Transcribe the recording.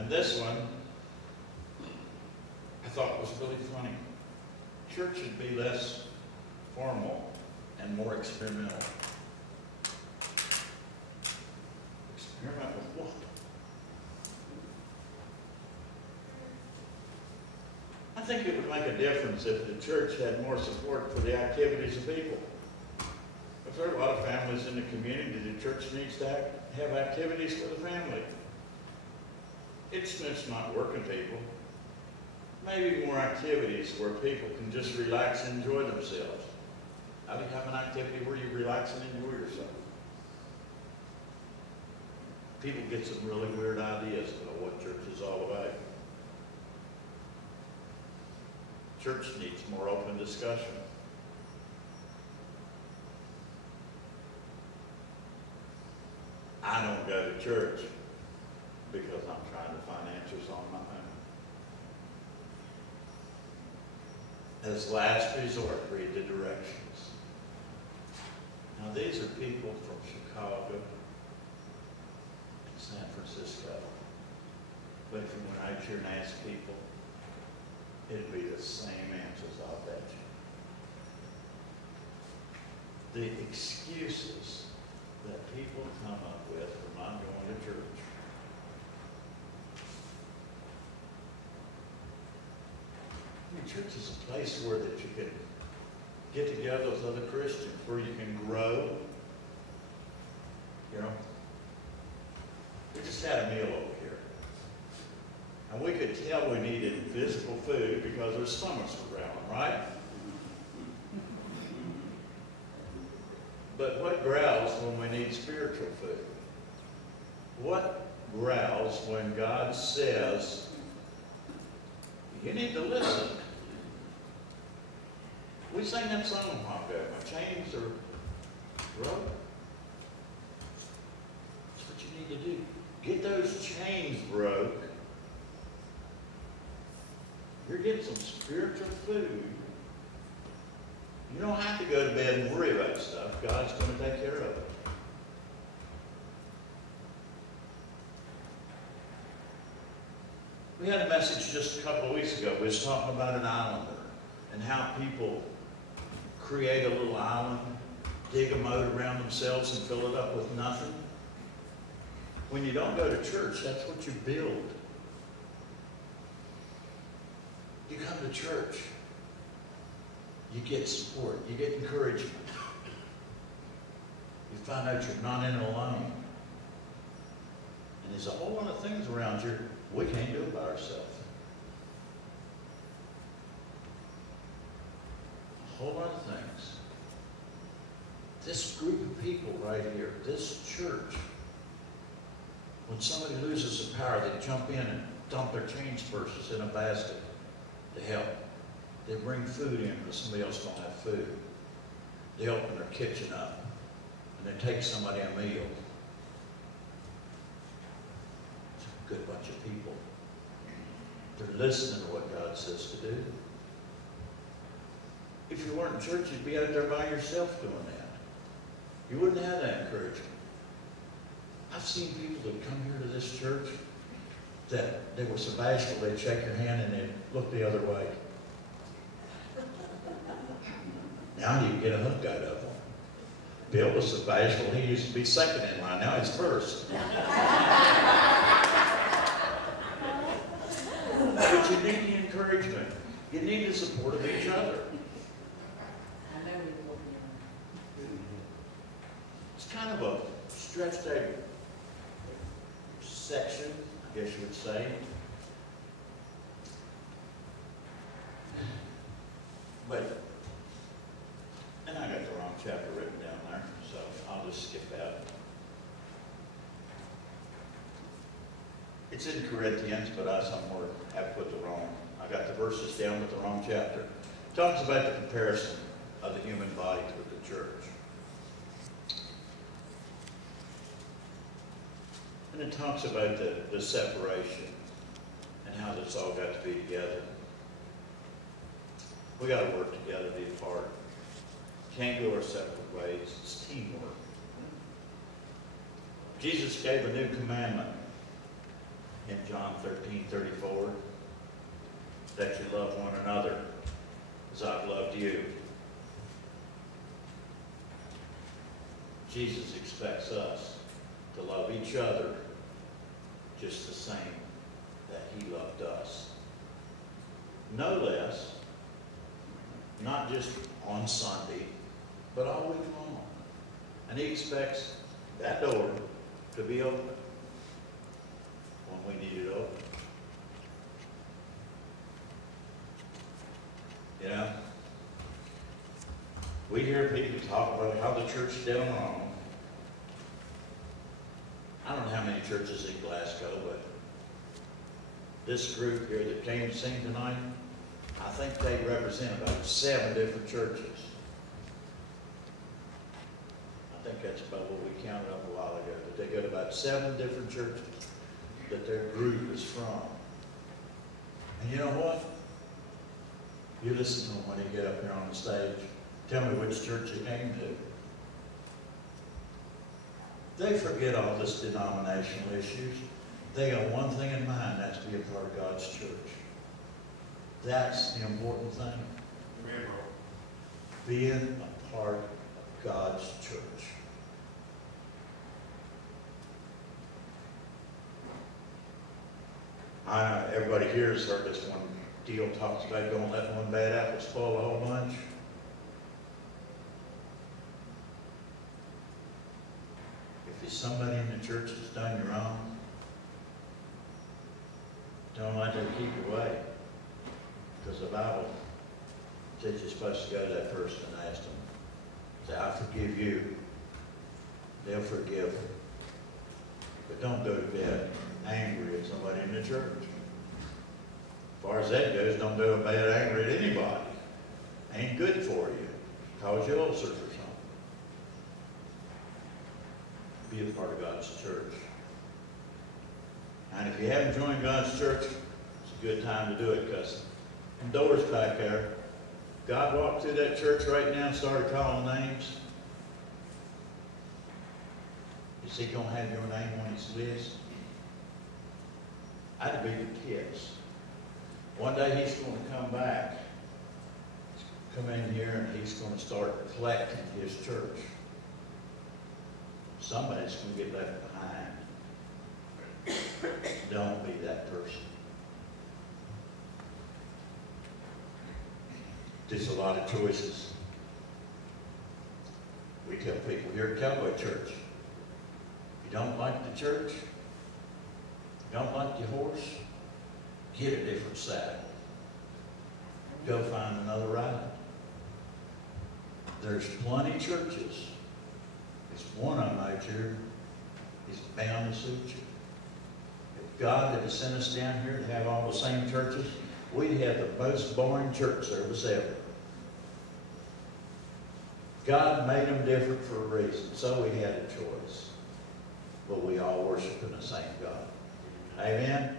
And this one, I thought was really funny. Church should be less formal and more experimental. Experiment with what? I think it would make a difference if the church had more support for the activities of people. If there are a lot of families in the community, the church needs to have activities for the family. It's not working people. Maybe more activities where people can just relax and enjoy themselves. How do you have an activity where you relax and enjoy yourself? People get some really weird ideas about what church is all about. Church needs more open discussion. I don't go to church because I'm trying to find answers on my own. As last resort, read the directions. Now these are people from Chicago and San Francisco. But if you went out here and asked people, it'd be the same answers, I'll bet you. The excuses that people come up with for not going to church. I mean, church is a place where that you can get together with other Christians, where you can grow. You know, we just had a meal over here. And we could tell we needed physical food because our stomachs were growling, right? But what growls when we need spiritual food? What growls when God says, you need to listen? We sang that song a while ago. My chains are broken. That's what you need to do. Get those chains broke. You're getting some spiritual food. You don't have to go to bed and worry about stuff. God's going to take care of it. We had a message just a couple of weeks ago. We was talking about an islander and how people create a little island, dig a moat around themselves and fill it up with nothing. When you don't go to church, that's what you build. You come to church, you get support, you get encouragement. You find out you're not in it alone. And there's a whole lot of things around you we can't do it by ourselves. A whole lot of things. This group of people right here, this church, when somebody loses their power, they jump in and dump their change purses in a basket to help. They bring food in because somebody else don't have food. They open their kitchen up and they take somebody a meal. It's a good bunch of people. They're listening to what God says to do. If you weren't in church, you'd be out there by yourself doing that. You wouldn't have that encouragement. I've seen people that come here to this church that they were so bashful they'd shake your hand and they'd look the other way. Now you can get a hug out of them. Bill was so bashful he used to be second in line. Now he's first. But you need the encouragement. You need the support of each other. It's kind of a stretched out section, I guess you would say. But, and I got the wrong chapter written down there, so I'll just skip that. It's in Corinthians, but I somewhere have put the wrong. I got the verses down with the wrong chapter. It talks about the comparison of the human body to the church. And it talks about the separation and how this all got to be together. We got to work together to be apart. Can't go our separate ways. It's teamwork. Jesus gave a new commandment. in John 13:34, that you love one another as I've loved you. Jesus expects us to love each other just the same that he loved us. No less, not just on Sunday, but all week long. And he expects that door to be open when we need it open. You know, we hear people talk about how the church is done wrong. I don't know how many churches in Glasgow, but this group here that came to sing tonight, I think they represent about 7 different churches. I think that's about what we counted up a while ago, that they got about 7 different churches that their group is from. And you know what? You listen to them when they get up here on the stage. Tell me which church you came to. They forget all this denominational issues. They got one thing in mind, that's to be a part of God's church. That's the important thing. Amen, bro. Being a part of God's church. Everybody here has heard this one deal talks about don't let one bad apple spoil a whole bunch. If there's somebody in the church that's done you wrong, don't let them keep you away. Because the Bible says you're supposed to go to that person and ask them, say, I forgive you. They'll forgive. But don't go to bed angry at somebody in the church. As far as that goes, don't go to bed angry at anybody. Ain't good for you. Cause you ulcers or something. Be a part of God's church. And if you haven't joined God's church, it's a good time to do it, because them doors back there, God walked through that church right now and started calling names. Is he going to have your name on his list? I'd be the kids. One day he's going to come back, come in here, and he's going to start collecting his church. Somebody's going to get left behind. Don't be that person. There's a lot of choices. We tell people here at Cowboy Church, you don't like the church, you don't like your horse, get a different saddle. Go find another ride. There's plenty of churches. It's one of them out here is bound to suit you. If God had sent us down here to have all the same churches, we'd have the most boring church service ever. God made them different for a reason, so we had a choice. But we all worship in the same God. Amen?